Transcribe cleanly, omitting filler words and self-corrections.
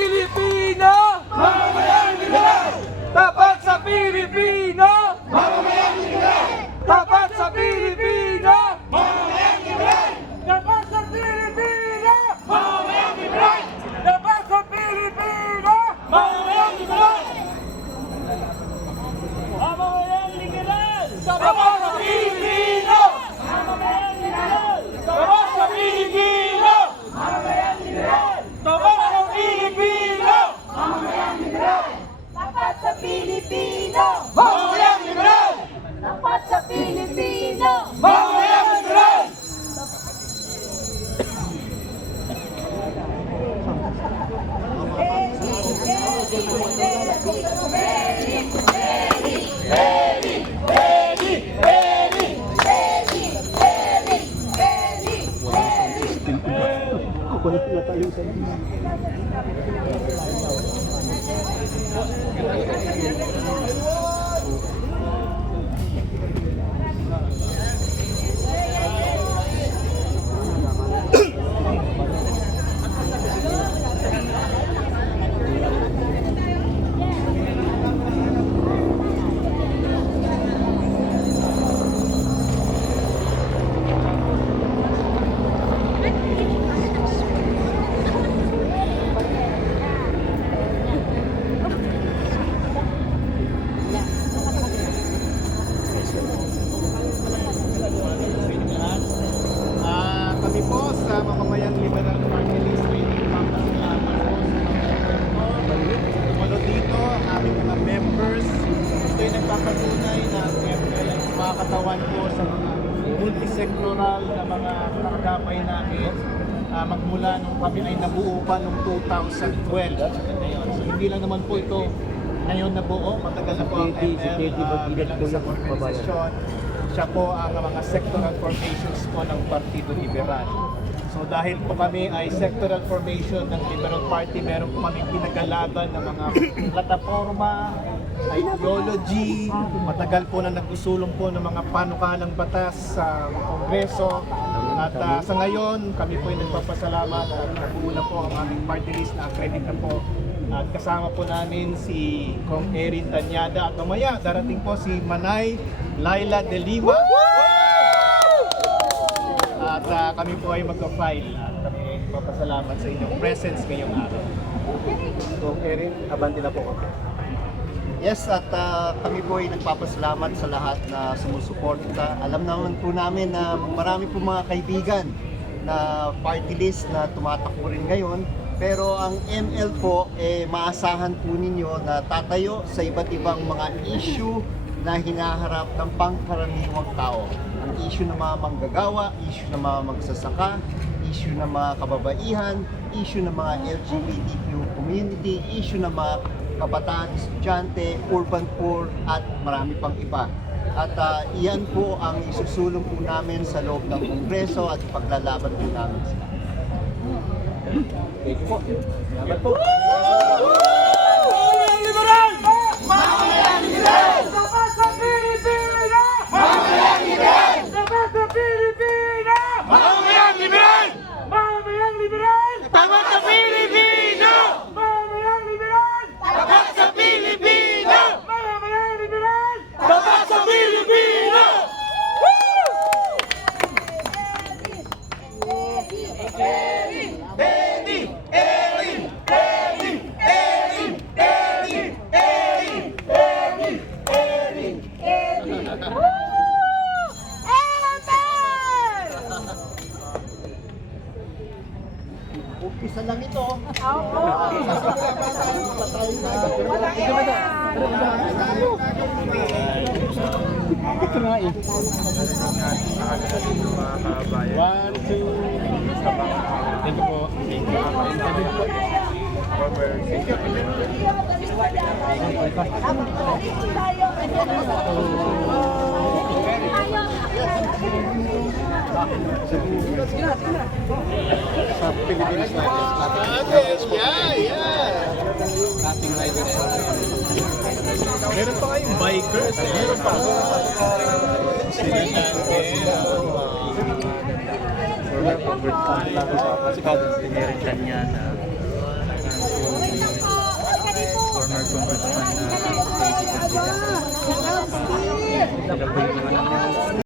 Pilipino! Mamamayang liberal! Tapat sa Pilipino! Mamamayang liberal! Tapat sa Pilipino! Mamamayang liberal! Tapat sa Pilipino! Mamamayang liberal! Tapat sa Pilipino! Mamamayang liberal! Mamamayang liberal! Tapat sa Pilipino! Mamamayang liberal! Tapat sa Pilipino! Mamamayang liberal! Tapat sa Pilipino! Mamamayang liberal! Tapat sa Pilipino! Mamamayang liberal! Tapat sa Pilipino! Mamamayang liberal! Kami po sa Mamamayang Liberal Party List ay nagpapasalamat po sa mga tumalo dito, ang aming mga members. Ito ay nagpapatunay na ang ML ay kumakatawan po sa mga multisectoral na mga kaagapay namin magmula nung kami ay nabuo pa noong 2012. Ngayon. So hindi lang naman po ito ngayon nabuo, matagal na po ang ML bilang isang organisasyon. Siya po ang mga sectoral formations po ng Partido Liberal. So dahil po kami ay sectoral formation ng Liberal Party, meron po kami pinagalaban ng mga plataforma, ideology, matagal po na nagsusulong po ng mga panukalang batas sa Kongreso. At sa ngayon, kami po ay nagpapasalamat at nabuo na po ang aming party list na accredit na po. At kasama po namin si Kong Erin Tanyada at mamaya darating po si Manay Laila de Lima. At kami po ay magpa-file at kami magpapasalamat sa inyong presence ngayong araw. Kong Erin, abante na po kami. Yes, at kami po ay nagpapasalamat sa lahat na sumusuporta. Alam naman po namin na marami po mga kaibigan na party list na tumatakbo rin ngayon. Pero ang ML po, maasahan po ninyo na tatayo sa iba't ibang mga issue na hinaharap ng pangkaraniwang tao. Ang issue ng mga manggagawa, issue ng mga magsasaka, issue ng mga kababaihan, issue ng mga LGBTQ community, issue ng mga kabataan, estudyante, urban poor, at marami pang iba. At iyan po ang isusulong po namin sa loob ng Kongreso at paglalaban po namin sila. Thank you po. Salamat po. Mamamayang liberal! Mamamayang liberal! Tapat sa Pilipino! Mamamayang liberal! Tapat sa Pilipino! Mamamayang liberal! Mamamayang liberal! Tapat sa Pilipino! Mamamayang liberal! Tapat sa Pilipino! Mamamayang liberal! Tapat sa Pilipino! Eddie! Eddie! Eddie! Eddie! Eddie! Eddie! Eddie! Eddie! Umpisa lang ito. One, two. Thank you po. Sa Pilipinas natin riders. Meron pa kayong bikers. Meron pa. Sila natin. Kasi kadang sa Tineri Tanyana. Congressman Peggy Candida. Sila po